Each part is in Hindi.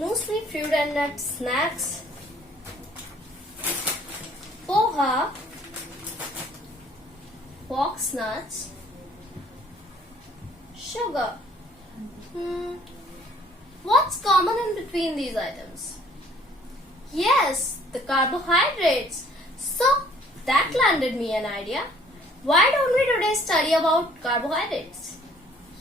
mostly fruit and nut snacks, poha, box nuts, sugar. What's common in between these items? Yes, the carbohydrates. So that landed me an idea. Why don't we today study about carbohydrates?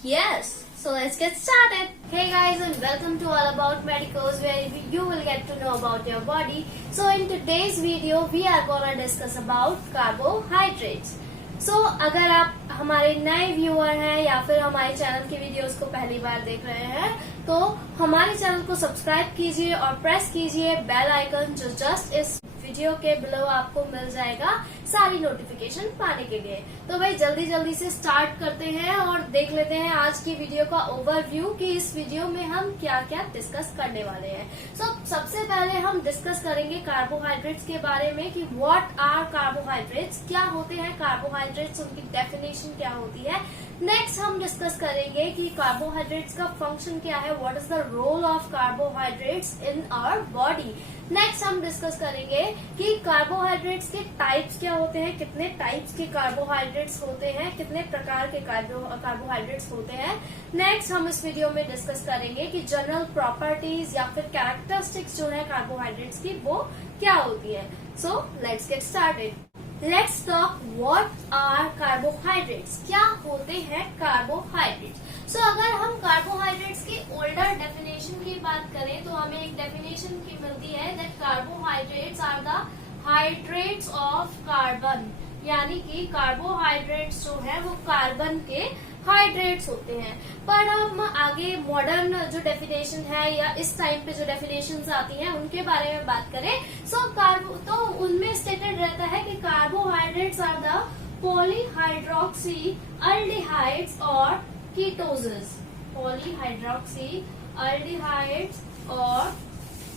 Yes, so let's get started. Hey guys, and welcome to All About Medicos, where you will get to know about your body. So in today's video, we are gonna discuss about carbohydrates. So अगर आप हमारे नए व्यूअर हैं या फिर हमारे चैनल की वीडियोस को पहली बार देख रहे हैं, तो हमारे चैनल को सब्सक्राइब कीजिए और प्रेस कीजिए बेल आइकन जो जस्ट इस वीडियो के बिलो आपको मिल जाएगा सारी नोटिफिकेशन पाने के लिए। तो भाई जल्दी से स्टार्ट करते हैं और देख लेते हैं आज की वीडियो का ओवरव्यू कि इस वीडियो में हम क्या क्या डिस्कस करने वाले हैं। सबसे पहले हम डिस्कस करेंगे कार्बोहाइड्रेट्स के बारे में कि व्हाट आर कार्बोहाइड्रेट्स, क्या होते हैं कार्बोहाइड्रेट्स, उनकी डेफिनेशन क्या होती है। नेक्स्ट हम डिस्कस करेंगे कि कार्बोहाइड्रेट्स का फंक्शन क्या है, what is the role of carbohydrates in our body. Next हम डिस्कस करेंगे कि कार्बोहाइड्रेट्स के टाइप्स क्या होते हैं, कितने टाइप्स के कार्बोहाइड्रेट्स होते हैं, कितने प्रकार के कार्बोहाइड्रेट्स होते हैं। नेक्स्ट हम इस वीडियो में डिस्कस करेंगे कि जनरल प्रॉपर्टीज या फिर कैरेक्टरिस्टिक्स जो है कार्बोहाइड्रेट्स की वो क्या होती है। So let's get started. Let's talk what are carbohydrates, क्या होते हैं कार्बोहाइड्रेट्स। सो अगर हम कार्बोहाइड्रेट्स की ओल्डर डेफिनेशन की बात करें तो हमें एक डेफिनेशन की मिलती है that carbohydrates are the hydrates of carbon, यानी कि कार्बोहाइड्रेट्स जो है वो कार्बन के हाइड्रेट्स होते हैं। पर हम आगे मॉडर्न जो डेफिनेशन है या इस टाइम पे जो डेफिनेशंस आती हैं उनके बारे में बात करें तो उनमें स्टेटेड रहता है कि carbohydrates are the polyhydroxy aldehydes और कीटोजेस, पॉलीहाइड्रोक्सी अल्डिहाइड्स और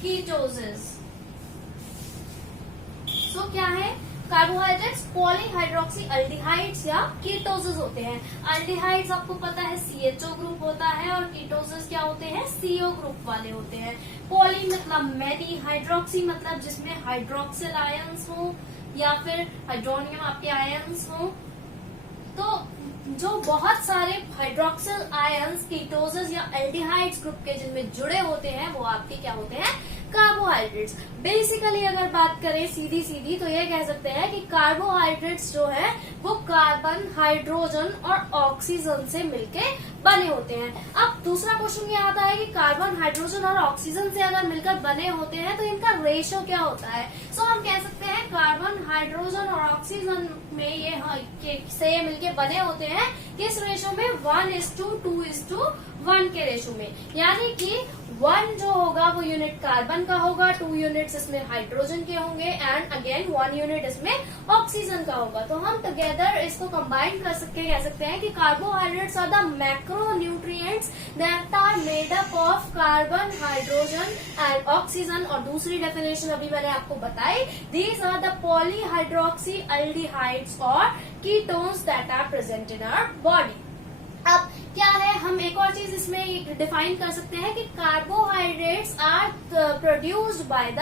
कीटोजेस। सो क्या है कार्बोहाइड्रेट्स, पॉलीहाइड्रोक्सी अल्डिहाइड्स या कीटोजेस होते हैं। अल्डिहाइड्स आपको पता है CHO ग्रुप होता है और कीटोजेस क्या होते हैं, CO ग्रुप वाले होते हैं। पॉली मतलब मैनी, हाइड्रोक्सी मतलब जिसमें हाइड्रोक्सिल आयंस हो या फिर हाइड्रोनियम आपके आयंस हो। तो जो बहुत सारे हाइड्रोक्सिल आयंस कीटोजेस या एल्डिहाइड्स ग्रुप के जिनमें जुड़े होते हैं वो आपके क्या होते हैं, कार्बोहाइड्रेट्स। बेसिकली अगर बात करें सीधी तो ये कह सकते हैं कि कार्बोहाइड्रेट्स जो है वो कार्बन, हाइड्रोजन और ऑक्सीजन से मिलके बने होते हैं। अब दूसरा क्वेश्चन ये आता है कि कार्बन, हाइड्रोजन और ऑक्सीजन से अगर मिलकर बने होते हैं तो इनका रेशो क्या होता है। सो हम कह सकते हैं कार्बन, हाइड्रोजन और ऑक्सीजन में ये मिलके बने होते हैं किस रेशो में, 1:2:1 के रेशो में। यानी कि 1 जो होगा वो यूनिट कार्बन का होगा, 2 यूनिट्स इसमें हाइड्रोजन के होंगे एंड अगेन 1 यूनिट इसमें ऑक्सीजन का होगा। तो हम टुगेदर इसको कंबाइन कह सकते हैं कि carbohydrates are the macro nutrients that are made up of carbon, hydrogen and oxygen. और दूसरी डेफिनेशन अभी मैंने आपको बताई, these are the polyhydroxy aldehydes और ketones that are present in our body. अब क्या है, हम एक और चीज इसमें डिफाइन कर सकते हैं कि carbohydrates are produced by the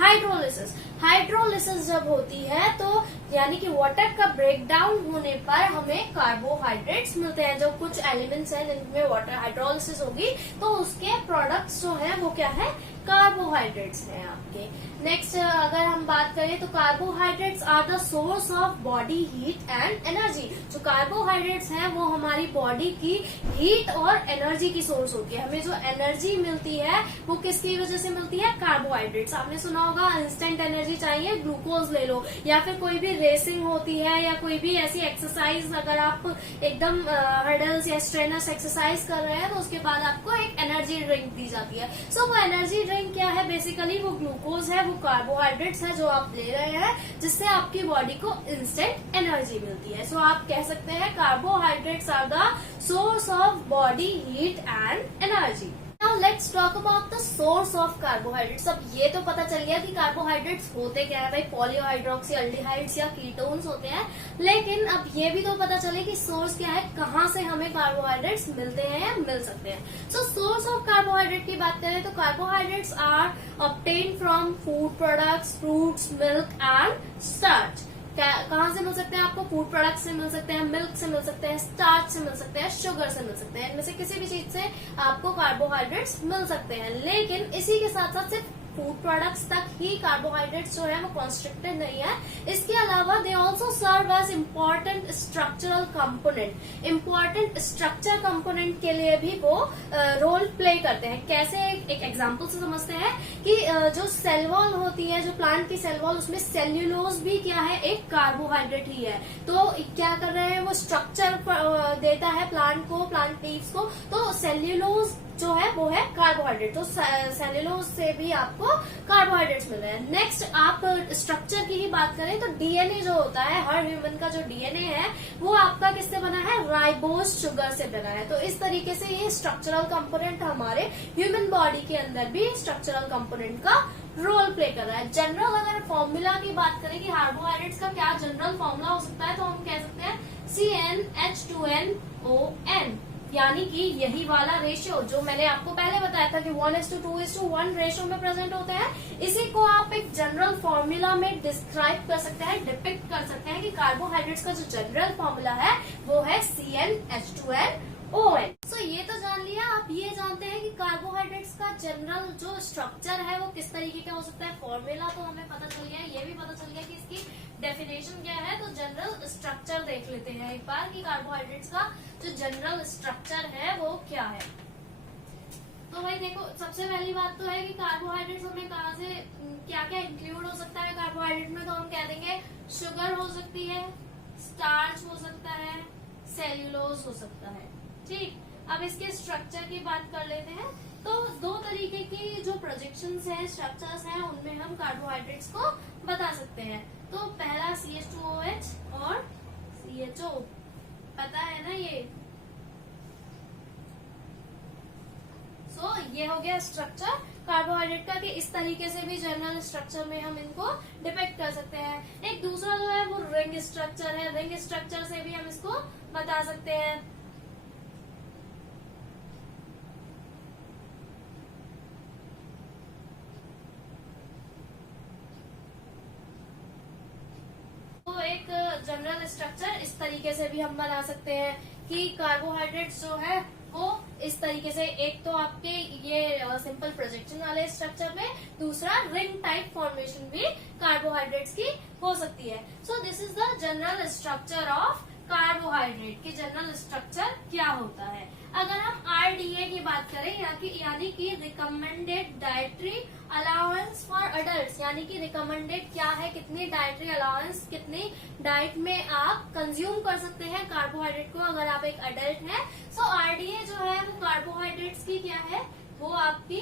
hydrolysis. Hydrolysis जब होती है तो यानी कि वाटर का ब्रेकडाउन होने पर हमें कार्बोहाइड्रेट्स मिलते हैं। जो कुछ एलिमेंट्स हैं जिनमें वाटर हाइड्रोलिसिस होगी तो उसके प्रोडक्ट्स जो है वो क्या है, कार्बोहाइड्रेट्स हैं आपके। नेक्स्ट अगर हम बात करें तो carbohydrates are the source of body heat and energy. जो कार्बोहाइड्रेट्स हैं वो हमारी बॉडी की हीट और एनर्जी की सोर्स होती है। हमें जो एनर्जी मिलती है वो किसकी वजह से मिलती है, कार्बोहाइड्रेट्स। आपने सुना होगा इंस्टेंट एनर्जी चाहिए, ग्लूकोज ले लो, या फिर कोई भी रेसिंग होती है या कोई भी ऐसी एक्सरसाइज, अगर आप एकदम हर्डल्स या स्ट्रेनर्स एक्सरसाइज कर रहे हैं तो उसके बाद आपको एक एनर्जी ड्रिंक दी जाती है। सो वो एनर्जी ड्रिंक क्या है, बेसिकली वो ग्लूकोज है, वो कार्बोहाइड्रेट्स है जो आप ले रहे हैं, जिससे आपकी बॉडी को इंस्टेंट एनर्जी मिलती है। सो आप कह सकते हैं carbohydrates are the source of body heat and energy. Now let's talk about the source of carbohydrates. अब ये तो पता चल गया कि कार्बोहाइड्रेट्स होते क्या है भाई, पॉलीहाइड्रोक्सी एल्डिहाइड्स या कीटोन्स होते हैं, लेकिन अब ये भी तो पता चले कि सोर्स क्या है, कहाँ से हमें कार्बोहाइड्रेट्स मिलते हैं या मिल सकते हैं। सो सोर्स ऑफ कार्बोहाइड्रेट की बात करें तो carbohydrates are obtain from food products, fruits, milk and starch. कहाँ से मिल सकते हैं आपको? फूड प्रोडक्ट से मिल सकते हैं, मिल्क से मिल सकते हैं, स्टार्च से मिल सकते हैं, शुगर से मिल सकते हैं। इनमें से किसी भी चीज से आपको कार्बोहाइड्रेट्स मिल सकते हैं, लेकिन इसी के साथ साथ सिर्फ फूड प्रोडक्ट्स तक ही कार्बोहाइड्रेट्स जो है वो कॉन्स्ट्रिक्टेड नहीं है। इसके अलावा they also serve as important structural component. Important structure component के लिए भी वो रोल प्ले करते हैं। कैसे? एक एग्जांपल से समझते हैं कि जो सेल वॉल होती है, जो प्लांट की सेल वॉल, उसमें सेल्यूलोज भी क्या है, एक कार्बोहाइड्रेट ही है। तो क्या कर रहे हैं, वो स्ट्रक्चर देता है प्लांट को, प्लांट लीव्स को। तो सेल्यूलोज जो है वो है कार्बोहाइड्रेट। तो सेल्यूलोज से भी आपको कार्बोहाइड्रेट्स मिल रहे हैं। नेक्स्ट आप स्ट्रक्चर की ही बात करें तो डीएनए जो होता है, हर ह्यूमन का जो डीएनए है वो आपका किससे बना है? राइबोज शुगर से बना है। तो इस तरीके से ये स्ट्रक्चरल कंपोनेंट हमारे ह्यूमन बॉडी के अंदर भी स्ट्रक्चरल कंपोनेंट का रोल प्ले कर रहा है। जनरल अगर फॉर्मूला की बात करें कि कार्बोहाइड्रेट्स का क्या जनरल फॉर्मूला हो सकता है, तो हम कह सकते हैं CnH2nON, यानी कि यही वाला रेशियो जो मैंने आपको पहले बताया था कि 1:2:1 रेशियो में प्रेजेंट होते हैं। इसी को आप एक जनरल फॉर्मूला में डिस्क्राइब कर सकते हैं, डिपिक्ट कर सकते हैं कि कार्बोहाइड्रेट्स का जो जनरल फॉर्मूला है वो है CnH2nON। सो ये तो जान लिया। आप ये जानते हैं कि कार्बोहाइड्रेट्स का जनरल जो स्ट्रक्चर है वो किस तरीके का हो सकता है। फॉर्मूला तो हमें पता चल गया, ये भी पता चल गया कि इसकी डेफिनेशन क्या है। तो जनरल स्ट्रक्चर देख लेते हैं एक बार कि कार्बोहाइड्रेट्स का जो जनरल स्ट्रक्चर है वो क्या है। तो भाई देखो, सबसे पहली बात तो है कि कार्बोहाइड्रेट्स हमें कहाँ से क्या क्या इंक्लूड हो सकता है कार्बोहाइड्रेट में। तो हम कह देंगे शुगर हो सकती है, स्टार्च हो सकता है, सेल्यूलोज हो सकता है। ठीक, अब इसके स्ट्रक्चर की बात कर लेते हैं। तो दो तरीके की जो प्रोजेक्शंस हैं, स्ट्रक्चर्स हैं, उनमें हम कार्बोहाइड्रेट्स को बता सकते हैं। तो पहला CH2OH और CHO, पता है ना ये। सो ये हो गया स्ट्रक्चर कार्बोहाइड्रेट का, कि इस तरीके से भी जनरल स्ट्रक्चर में हम इनको डिपेक्ट कर सकते हैं। एक दूसरा जो है वो रिंग स्ट्रक्चर है। रिंग स्ट्रक्चर से भी हम इसको बता सकते हैं। तो एक जनरल स्ट्रक्चर इस तरीके से भी हम बना सकते हैं कि कार्बोहाइड्रेट्स जो है वो इस तरीके से, एक तो आपके ये सिंपल प्रोजेक्शन वाले स्ट्रक्चर में, दूसरा रिंग टाइप फॉर्मेशन भी कार्बोहाइड्रेट्स की हो सकती है। So this is the general structure of carbohydrate, की जनरल स्ट्रक्चर क्या होता है। अगर हम RDA की बात करें, यानी कि recommended dietary allowance for adult, यानी कि रिकमेंडेड क्या है, कितनी डाइटरी अलाउंस, कितनी डाइट में आप कंज्यूम कर सकते हैं कार्बोहाइड्रेट को अगर आप एक अडल्ट हैं। सो RDA जो है वो कार्बोहाइड्रेट्स की क्या है, वो आपकी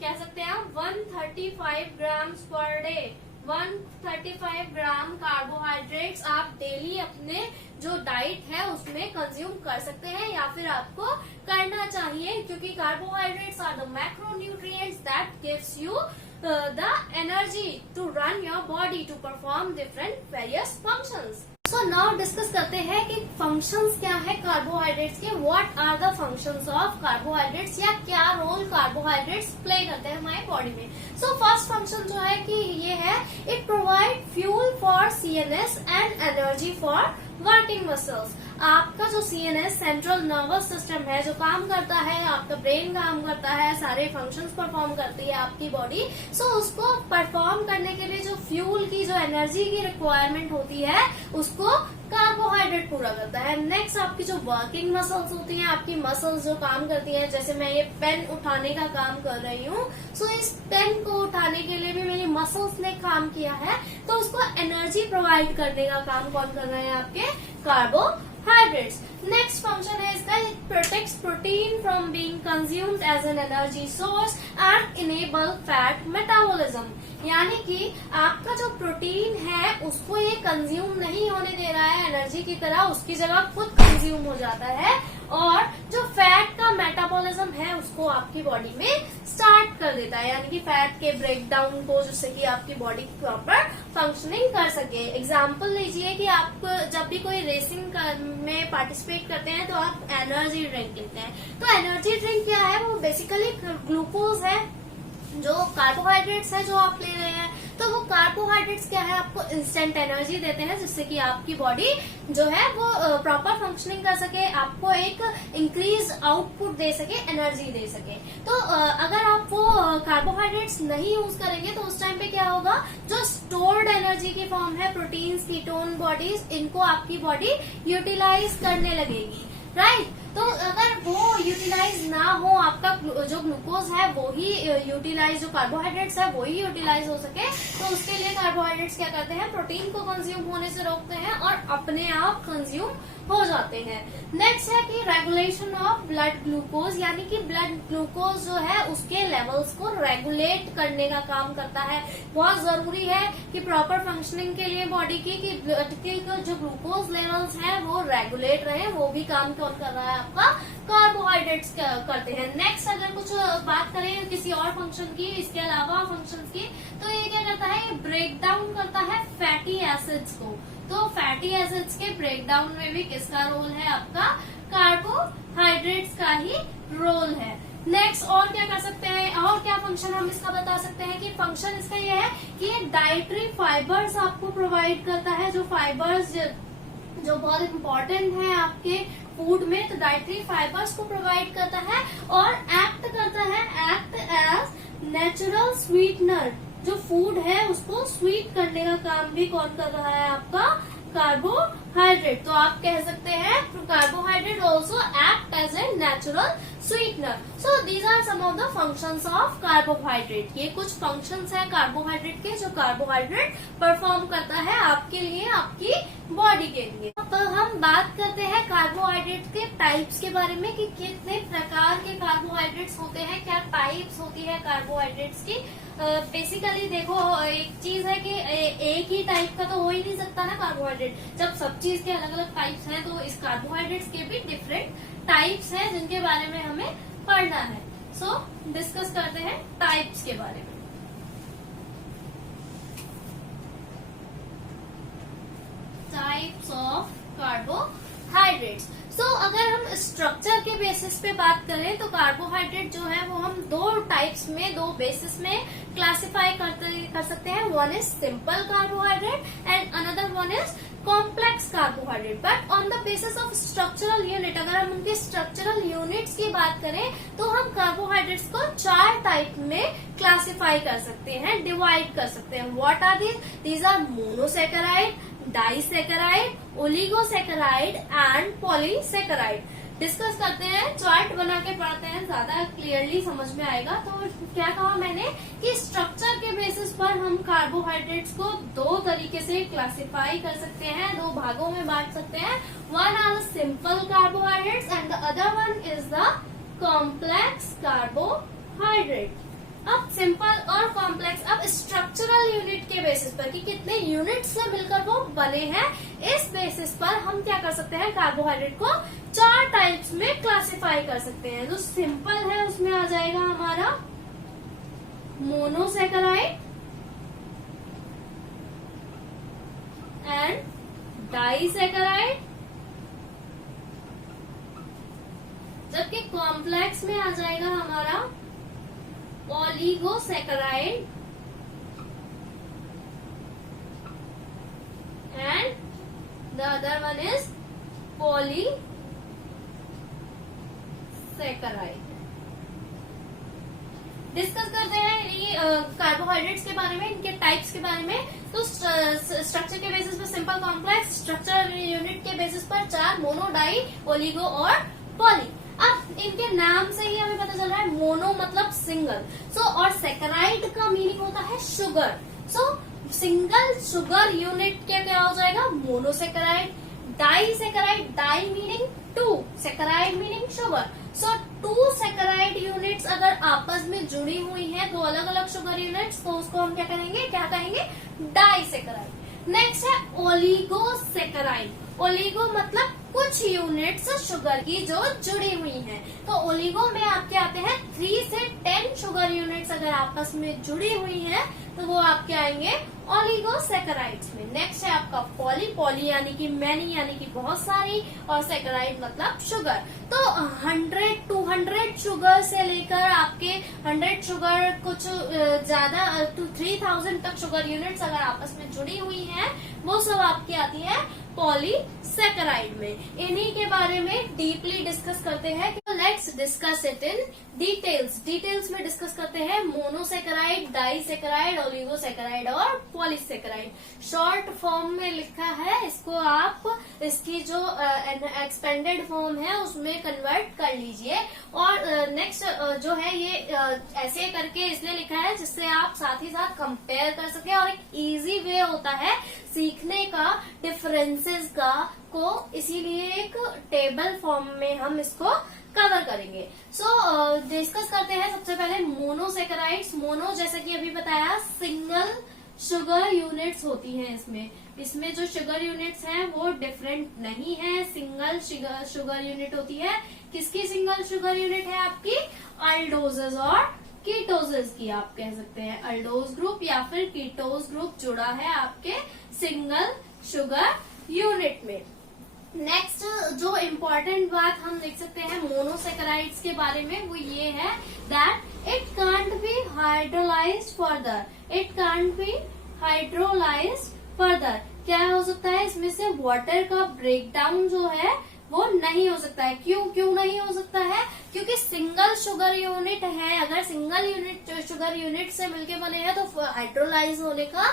कह सकते हैं हम 135 ग्राम्स पर डे। 135 ग्राम कार्बोहाइड्रेट्स आप डेली अपने जो डाइट है उसमें कंज्यूम कर सकते हैं, या फिर आपको करना चाहिए, क्योंकि carbohydrates are the macronutrients that gives you the energy to run your body to perform different various functions. So now discuss करते हैं कि फंक्शंस क्या है कार्बोहाइड्रेट्स के। What are the functions of carbohydrates, या क्या रोल कार्बोहाइड्रेट्स प्ले करते हैं हमारे बॉडी में। सो फर्स्ट फंक्शन जो है कि ये है, it provide fuel for CNS and energy for working muscles. आपका जो CNS सेंट्रल नर्वस सिस्टम है जो काम करता है, आपका ब्रेन काम करता है, सारे फंक्शंस परफॉर्म करती है आपकी बॉडी। सो उसको परफॉर्म करने के लिए जो फ्यूल की, जो एनर्जी की रिक्वायरमेंट होती है, उसको कार्बोहाइड्रेट पूरा करता है। नेक्स्ट आपकी जो वर्किंग मसल्स होती हैं, आपकी मसल्स जो काम करती हैं, जैसे मैं ये पेन उठाने का काम कर रही हूँ, सो इस पेन को उठाने के लिए भी मेरी मसल्स ने काम किया है, तो उसको एनर्जी प्रोवाइड करने का काम कौन कर रहे हैं, आपके कार्बोहाइड्रेट्स। नेक्स्ट फंक्शन है इसका, it protects protein from being consumed as an energy source and enable fat metabolism, यानी कि आपका जो प्रोटीन है उसको ये कंज्यूम नहीं होने दे रहा है एनर्जी की तरह, उसकी जगह खुद कंज्यूम हो जाता है और जो फैट का मेटाबॉलिज्म है उसको आपकी बॉडी में स्टार्ट कर देता है, यानी कि फैट के ब्रेक डाउन को, जिससे कि आपकी बॉडी प्रॉपर फंक्शनिंग कर सके। एग्जाम्पल लीजिए कि आप जब भी कोई रेसिंग में पार्टिसिपेट करते हैं तो आप एनर्जी ड्रिंक लेते हैं। तो एनर्जी ड्रिंक क्या है, वो बेसिकली ग्लूकोज है, जो कार्बोहाइड्रेट्स है जो आप ले रहे हैं। तो वो कार्बोहाइड्रेट्स क्या है, आपको इंस्टेंट एनर्जी देते हैं, जिससे कि आपकी बॉडी जो है वो प्रॉपर फंक्शनिंग कर सके, आपको एक इंक्रीज आउटपुट दे सके, एनर्जी दे सके। तो अगर आप वो कार्बोहाइड्रेट्स नहीं यूज करेंगे तो उस टाइम पे क्या होगा, जो स्टोर्ड एनर्जी की फॉर्म है, प्रोटीन्स, कीटोन बॉडीज, इनको आपकी बॉडी यूटिलाइज करने लगेगी, राइट। तो अगर वो यूटिलाइज ना हो, आपका जो ग्लूकोज है वो ही यूटिलाइज, जो कार्बोहाइड्रेट्स है वो ही यूटिलाइज हो सके, तो उसके लिए कार्बोहाइड्रेट्स क्या करते हैं, प्रोटीन को कंज्यूम होने से रोकते हैं और अपने आप कंज्यूम हो जाते हैं। नेक्स्ट है कि रेगुलेशन ऑफ ब्लड ग्लूकोज, यानी कि ब्लड ग्लूकोज जो है उसके लेवल्स को रेगुलेट करने का काम करता है। बहुत जरूरी है कि प्रॉपर फंक्शनिंग के लिए बॉडी की कि ब्लड के जो ग्लूकोज लेवल्स हैं वो रेगुलेट रहे। वो भी काम कौन कर रहा है, आपका कार्बोहाइड्रेट्स करते हैं। नेक्स्ट अगर कुछ बात करें किसी और फंक्शन की, इसके अलावा फंक्शंस की, तो ये क्या करता है, ये ब्रेक डाउन करता है फैटी एसिड्स को। तो फैटी एसिड्स के ब्रेक डाउन में भी किसका रोल है, आपका कार्बोहाइड्रेट्स का ही रोल है। नेक्स्ट और क्या कर सकते हैं, और क्या फंक्शन हम इसका बता सकते हैं कि फंक्शन इसका ये है कि ये डाइटरी फाइबर्स आपको प्रोवाइड करता है, जो फाइबर्स जो बहुत इम्पोर्टेंट है आपके फूड में, तो डाइटरी फाइबर्स को प्रोवाइड करता है और एक्ट करता है, एक्ट एज नेचुरल स्वीटनर। जो फूड है उसको स्वीट करने का काम भी कौन कर रहा है, आपका कार्बोहाइड्रेट। तो आप कह सकते हैं carbohydrate also act as a natural sweetener. So these are some of the functions of carbohydrate. ये कुछ फंक्शंस है कार्बोहाइड्रेट के जो कार्बोहाइड्रेट परफॉर्म करता है आपके लिए, आपकी बॉडी के लिए। अब हम बात करते हैं कार्बोहाइड्रेट के टाइप्स के बारे में कि कितने प्रकार के कार्बोहाइड्रेट्स होते हैं, क्या टाइप्स होती है कार्बोहाइड्रेट्स की। बेसिकली देखो, एक चीज है कि एक ही टाइप का तो हो ही नहीं सकता ना कार्बोहाइड्रेट। जब सब चीज के अलग अलग टाइप्स हैं तो इस कार्बोहाइड्रेट्स के भी डिफरेंट टाइप्स हैं जिनके बारे में हमें पढ़ना है। सो डिस्कस करते हैं टाइप्स के बारे में। Types of carbohydrates. सो अगर हम स्ट्रक्चर के बेसिस पे बात करें तो कार्बोहाइड्रेट जो है वो हम दो टाइप्स में, दो बेसिस में क्लासिफाई कर सकते हैं। One is simple carbohydrate and another one is complex carbohydrate. But on the basis of structural unit, अगर हम उनके स्ट्रक्चरल यूनिट्स की बात करें तो हम कार्बोहाइड्रेट्स को 4 टाइप में क्लासिफाई कर सकते हैं, डिवाइड कर सकते हैं। What are these? These are monosaccharide, disaccharide, oligosaccharide and polysaccharide. Discuss करते हैं, चार्ट बना के पढ़ते हैं, ज्यादा क्लियरली समझ में आएगा। तो क्या कहा मैंने कि स्ट्रक्चर के बेसिस पर हम कार्बोहाइड्रेट्स को 2 तरीके से क्लासिफाई कर सकते हैं, 2 भागों में बांट सकते हैं। One are the simple carbohydrates and the other one is the complex carbohydrate. अब सिंपल और कॉम्प्लेक्स, अब स्ट्रक्चरल यूनिट के बेसिस पर कि कितने यूनिट से मिलकर वो बने हैं, इस बेसिस पर हम क्या कर सकते हैं, कार्बोहाइड्रेट को 4 टाइप्स में क्लासिफाई कर सकते हैं। जो सिंपल है उसमें आ जाएगा हमारा मोनोसेकेराइड एंड डाइसेकेराइड, जबकि कॉम्प्लेक्स में आ जाएगा हमारा oligosaccharide and the other one is polysaccharide। Discuss करते हैं ये कार्बोहाइड्रेट्स के बारे में, इनके टाइप्स के बारे में। तो स्ट्रक्चर के बेसिस पर सिंपल, कॉम्प्लेक्स, स्ट्रक्चरल यूनिट के बेसिस पर 4, मोनो, डाई, ओलिगो और पॉली। अब इनके नाम से ही हमें पता चल रहा है, मोनो मतलब सिंगल, और सेकेराइड का मीनिंग होता है शुगर। सिंगल शुगर यूनिट क्या हो जाएगा, monosaccharide. Disaccharide, di meaning 2, saccharide meaning sugar. 2 saccharide units अगर आपस में जुड़ी हुई हैं, 2 अलग अलग शुगर यूनिट्स, तो उसको हम क्या कहेंगे, डाइसेकेराइड। नेक्स्ट है ओलिगोसेकेराइड। ओलिगो मतलब कुछ यूनिट्स शुगर की जो जुड़ी हुई हैं। तो ओलिगो में आपके आते हैं 3 से 10 शुगर यूनिट्स अगर आपस में जुड़ी हुई हैं तो वो आपके आएंगे ओलिगोसैकेराइड्स में। नेक्स्ट है आपका पॉली, पॉली यानी कि मैनी यानी कि बहुत सारी, और सैकेराइड मतलब शुगर। तो 100 200 शुगर से लेकर आपके 100 शुगर कुछ ज्यादा 3000 तक शुगर यूनिट्स अगर आपस में जुड़ी हुई हैं वो सब आपकी आती है पॉलीसैकेराइड में। इन्हीं के बारे में डीपली डिस्कस करते हैं। तो let's discuss it in details में डिस्कस करते हैं मोनोसैकेराइड, डाइसैकेराइड, ओलिगोसैकेराइड और पॉलीसैकेराइड। शॉर्ट फॉर्म में लिखा है, इसको आप इसकी जो एक्सपेंडेड फॉर्म है उसमें कन्वर्ट कर लीजिए। और नेक्स्ट जो है ये ऐसे करके इसलिए लिखा है जिससे आप साथ ही साथ कंपेयर कर सके और एक इजी वे होता है सीखने का डिफरेंसेस का को, इसीलिए एक टेबल फॉर्म में हम इसको कवर करेंगे। सो डिस्कस करते हैं सबसे पहले मोनोसैकेराइड्स। मोनो जैसा कि अभी बताया सिंगल शुगर यूनिट्स होती हैं इसमें जो शुगर यूनिट्स हैं वो डिफरेंट नहीं है, सिंगल शुगर यूनिट होती है। किसकी सिंगल शुगर यूनिट है? आपकी अल्डोजेस और कीटोजेस की, आप कह सकते हैं अल्डोज ग्रुप या फिर कीटोज ग्रुप जुड़ा है आपके सिंगल शुगर यूनिट में। नेक्स्ट जो इम्पोर्टेंट बात हम देख सकते हैं मोनोसैकेराइड्स के बारे में वो ये है that it can't be hydrolysed further. It can't be hydrolysed further क्या हो सकता है? इसमें से वाटर का ब्रेकडाउन जो है वो नहीं हो सकता है। क्यों नहीं हो सकता है? क्योंकि सिंगल शुगर यूनिट है। अगर सिंगल यूनिट शुगर यूनिट से मिलके बने हैं तो हाइड्रोलाइज होने का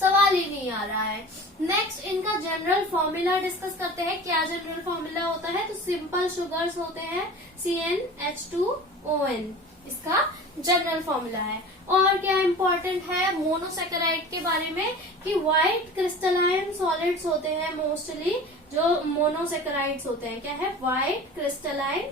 सवाल ही नहीं आ रहा है। नेक्स्ट इनका जनरल फॉर्मूला डिस्कस करते हैं। क्या जनरल फॉर्मूला होता है? तो सिंपल शुगर्स होते हैं CnH2ON, इसका जनरल फॉर्मूला है। और क्या इम्पोर्टेंट है मोनोसैकेराइड के बारे में कि व्हाइट क्रिस्टलाइन सॉलिड्स होते हैं मोस्टली जो मोनोसैकेराइड्स होते हैं। क्या है? व्हाइट क्रिस्टलाइन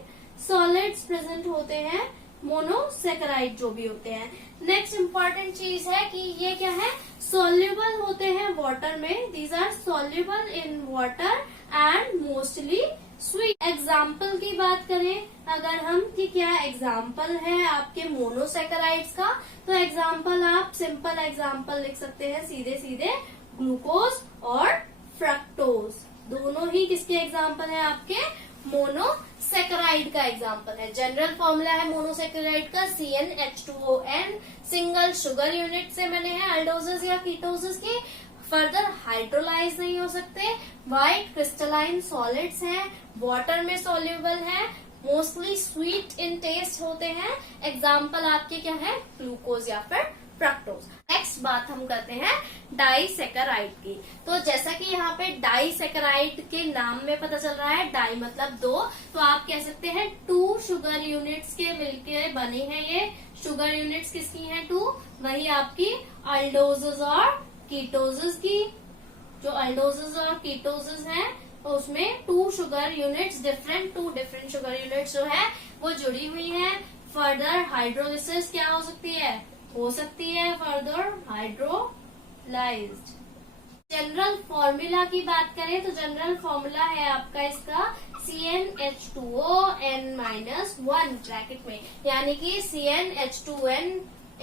सॉलिड्स प्रेजेंट होते हैं मोनोसैकेराइड जो भी होते हैं। नेक्स्ट इम्पॉर्टेंट चीज है कि ये क्या है? सॉल्युबल होते हैं वाटर में। These are soluble in water and mostly sweet. Example की बात करें अगर हम कि क्या एग्जाम्पल है आपके मोनोसैकेराइड्स का, तो एग्जाम्पल आप सिंपल एग्जाम्पल लिख सकते हैं सीधे ग्लूकोज और फ्रक्टोज। दोनों ही किसके एग्जाम्पल है? आपके मोनोसैकेराइड का एग्जाम्पल है। जनरल फॉर्मूला है मोनोसैकेराइड का CnH2ON, सिंगल शुगर यूनिट से बने हैं अल्डोजेस या कीटोजेस की, फर्दर हाइड्रोलाइज नहीं हो सकते, व्हाइट क्रिस्टलाइन सॉलिड्स हैं, वाटर में सॉल्युबल है, मोस्टली स्वीट इन टेस्ट होते हैं। एग्जाम्पल आपके क्या है? ग्लूकोज या फिर फ्रक्टोज। नेक्स्ट बात हम करते हैं डाइसैकेराइड की। तो जैसा कि यहाँ पे डाइसैकेराइड के नाम में पता चल रहा है, डाई मतलब दो, तो आप कह सकते हैं 2 शुगर यूनिट्स के मिलके बने हैं ये। शुगर यूनिट्स किसकी हैं? 2। वही आपकी अल्डोजेस और कीटोजेस की। जो अल्डोजेस और कीटोजेस हैं तो उसमें 2 sugar units two different sugar units जो है वो जुड़ी हुई हैं। फर्दर हाइड्रोलिसिस क्या हो सकती है फर्दर हाइड्रोलाइज्ड। जनरल फॉर्मूला की बात करें तो जनरल फॉर्मूला है आपका इसका CnH2ON-1 ब्रैकेट में, यानी कि CnH2N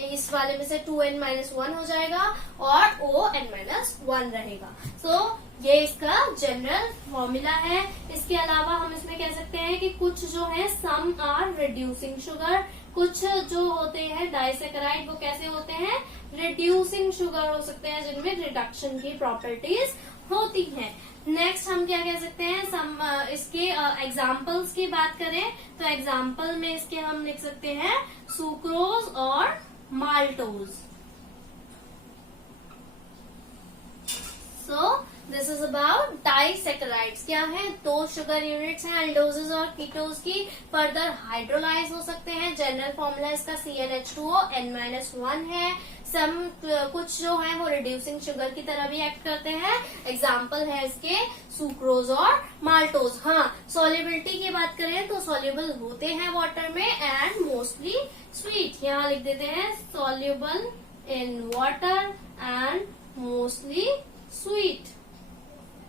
इस वाले में से 2N-1 हो जाएगा और ON-1 रहेगा। सो ये इसका जनरल फॉर्मूला है। इसके अलावा हम इसमें कह सकते हैं कि कुछ जो है सम आर रिड्यूसिंग शुगर, कुछ जो होते हैं डाइसैकेराइड वो कैसे होते हैं? रिड्यूसिंग शुगर हो सकते हैं जिनमें रिडक्शन की प्रॉपर्टीज होती हैं। नेक्स्ट हम क्या कह सकते हैं? इसके एग्जाम्पल्स की बात करें तो एग्जाम्पल में इसके हम लिख सकते हैं सुक्रोज और maltose. So this is about disaccharides. क्या है? 2 शुगर यूनिट्स हैं अल्डोजेस और कीटोज की, फर्दर हाइड्रोलाइज हो सकते हैं। जनरल फॉर्मूला इसका CnH2ON-1 है। कुछ जो है वो रिड्यूसिंग शुगर की तरह भी एक्ट करते हैं। एग्जाम्पल है इसके सुक्रोज और माल्टोज। हाँ, सॉल्युबिलिटी की बात करें तो सॉल्युबल होते हैं वाटर में एंड मोस्टली स्वीट। यहाँ लिख देते हैं soluble in water and mostly sweet.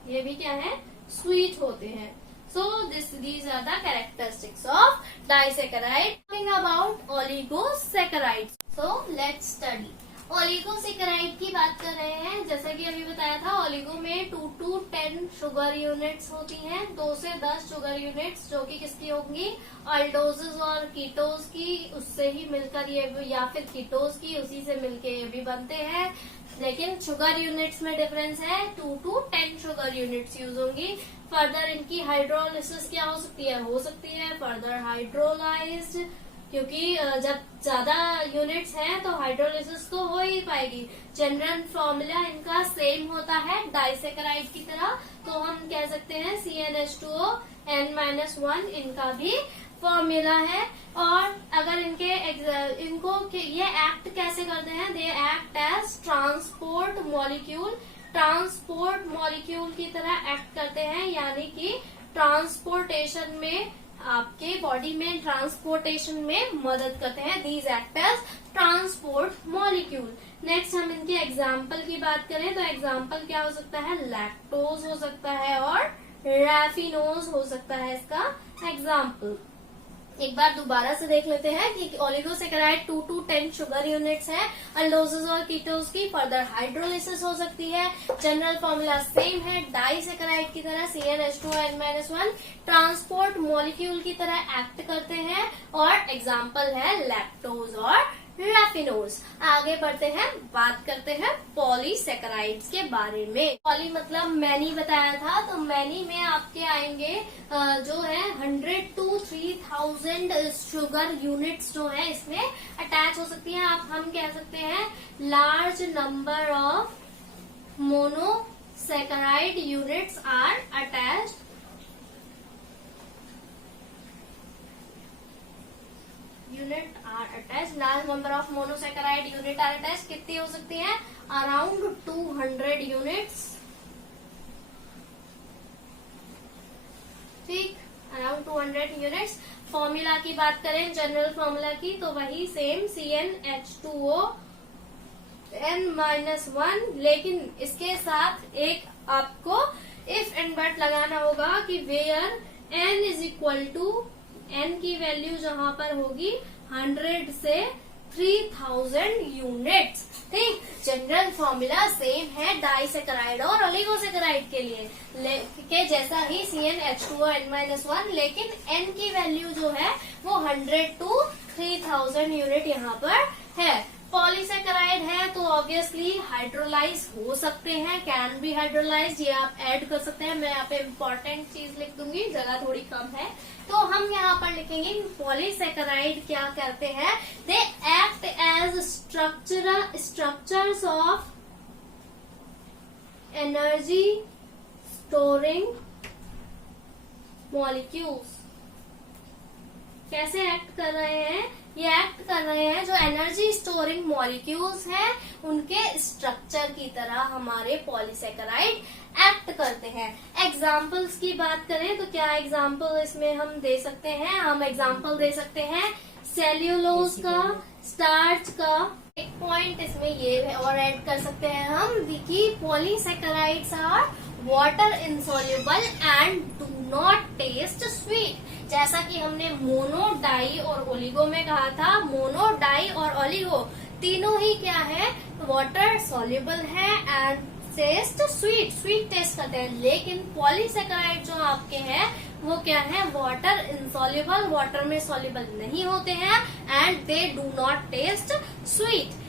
ये भी क्या है? स्वीट होते हैं। So these are the characteristics of disaccharide. Talking about oligosaccharides. So let's study. Oligosaccharide की बात कर रहे हैं। जैसा कि अभी बताया था, ओलिगो में 2 to 10 शुगर यूनिट्स होती हैं, 2 से 10 शुगर यूनिट्स, जो कि किसकी होंगी, अल्डोजेस और कीटोज की, उससे ही मिलकर ये, या फिर कीटोज की, उसी से मिलकर ये भी बनते हैं। लेकिन शुगर यूनिट्स में डिफरेंस है, 2 to 10 शुगर यूनिट्स यूज होंगी। फर्दर इनकी हाइड्रोलिसिस क्या हो सकती है फर्दर हाइड्रोलाइज्ड, क्योंकि जब ज्यादा यूनिट्स हैं तो हाइड्रोलिसिस तो हो ही पाएगी। जनरल फॉर्मूला इनका सेम होता है डाइसेकेराइड की तरह, तो हम कह सकते हैं CnH2O N-1 इनका भी फॉर्मूला है। और अगर इनको ये एक्ट कैसे करते हैं, they act as transport molecule की तरह एक्ट करते हैं, यानी कि ट्रांसपोर्टेशन में, आपके बॉडी में ट्रांसपोर्टेशन में मदद करते हैं। These act as transport molecule. Next हम इनके एग्जाम्पल की बात करें तो एग्जाम्पल क्या हो सकता है, लैक्टोज हो सकता है और रैफिनोज हो सकता है इसका एग्जाम्पल। एक बार दोबारा से देख लेते हैं कि ओलिगोसेकेराइड 2 to 10 शुगर यूनिट्स है, अल्डोजेस और कीटोज की फर्दर हाइड्रोलिसिस हो सकती है। जनरल फॉर्मूला सेम है डाइसेकेराइड की तरह, CnH2O N-1 ट्रांसपोर्ट मॉलिक्यूल की तरह एक्ट करते हैं, और एग्जाम्पल है लैक्टोज और रैफिनोज। आगे बढ़ते हैं, बात करते हैं पॉलीसेकेराइड्स के बारे में। पॉली मतलब मैनी बताया था, तो मैनी में आपके आएंगे जो है 100 to 3000 शुगर यूनिट्स जो है इसमें अटैच हो सकती हैं। हम कह सकते हैं large number of monosaccharide units are attached large number of monosaccharide unit are attached. कितनी हो सकती है, अराउंड 200 यूनिट्स, ठीक, अराउंड 200 यूनिट्स। फॉर्मूला की बात करें, जनरल फॉर्मूला की, तो वही सेम CnH2O N-1, लेकिन इसके साथ एक आपको इफ एंड बट लगाना होगा कि where N is equal to, N की वैल्यू जहां पर होगी 100 से 3000 यूनिट्स, ठीक। जनरल फॉर्मूला सेम है डाइसेकेराइड और ओलिगोसेकेराइड के लिए के जैसा ही CnH2O N-1, लेकिन N की वैल्यू जो है वो 100 to 3000 यूनिट यहाँ पर है। पॉलीसेकेराइड है तो ऑब्वियसली हाइड्रोलाइज हो सकते हैं, कैन बी हाइड्रोलाइज, ये आप ऐड कर सकते हैं। मैं यहाँ पे इम्पोर्टेंट चीज लिख दूंगी, जगह थोड़ी कम है, तो हम यहाँ पर लिखेंगे पॉलीसेकेराइड क्या करते हैं, they act as structures of energy storing molecules. कैसे एक्ट कर रहे हैं, ये एक्ट कर रहे हैं जो एनर्जी स्टोरिंग मॉलिक्यूल्स हैं उनके स्ट्रक्चर की तरह हमारे पॉलीसेकेराइड एक्ट करते हैं। एग्जाम्पल्स की बात करें तो क्या एग्जाम्पल इसमें हम दे सकते हैं, हम एग्जाम्पल दे सकते हैं सेल्यूलोज का, स्टार्च का। एक पॉइंट इसमें ये और ऐड कर सकते हैं हम कि polysaccharides are water insoluble and do not taste sweet. जैसा कि हमने मोनो, डाई और ओलिगो में कहा था, मोनो, डाई और ओलिगो तीनों ही क्या है, वाटर सॉल्युबल है एंड टेस्ट स्वीट टेस्ट करते हैं। लेकिन पॉलीसेकेराइड जो आपके हैं वो क्या है, वाटर इंसॉल्युबल, वाटर में सॉल्युबल नहीं होते हैं and they do not taste sweet.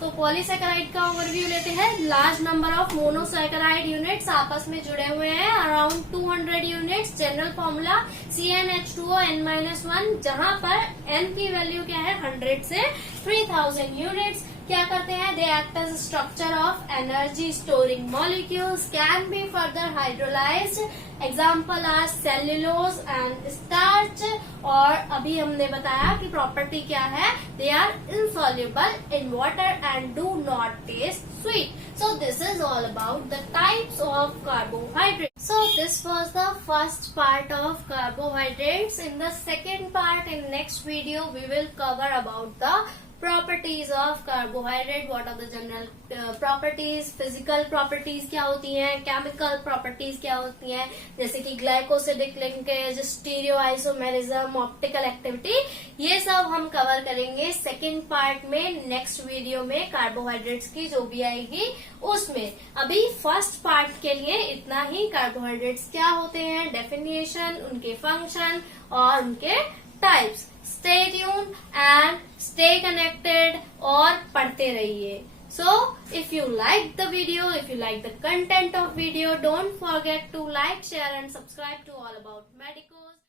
तो पॉलीसेकेराइड का ओवरव्यू लेते हैं। Large number of monosaccharide units आपस में जुड़े हुए हैं, around 200 units. General formula CnH2O N-1, जहां पर N की वैल्यू क्या है 100 से 3000 यूनिट्स। क्या करते हैं, they act as structure of energy storing molecules, can be further hydrolysed. Example are cellulose and starch. और अभी हमने बताया कि प्रॉपर्टी क्या है, they are insoluble in water and do not taste sweet. So this is all about the types of carbohydrates. So this was the first part of carbohydrates. In the second part, in next video, we will cover about the properties of carbohydrate. What are the general properties? Physical properties क्या होती हैं, chemical properties क्या होती हैं, जैसे कि glycosidic linkage, stereo isomerism, optical activity, ये सब हम कवर करेंगे सेकेंड पार्ट में, नेक्स्ट वीडियो में, कार्बोहाइड्रेट्स की जो भी आएगी उसमें। अभी फर्स्ट पार्ट के लिए इतना ही। कार्बोहाइड्रेट्स क्या होते हैं, डेफिनेशन, उनके फंक्शन और उनके types. Stay tuned and stay connected और पढ़ते रहिए। So, if you like the video, if you like the content of video, don't forget to like, share and subscribe to All About Medicos.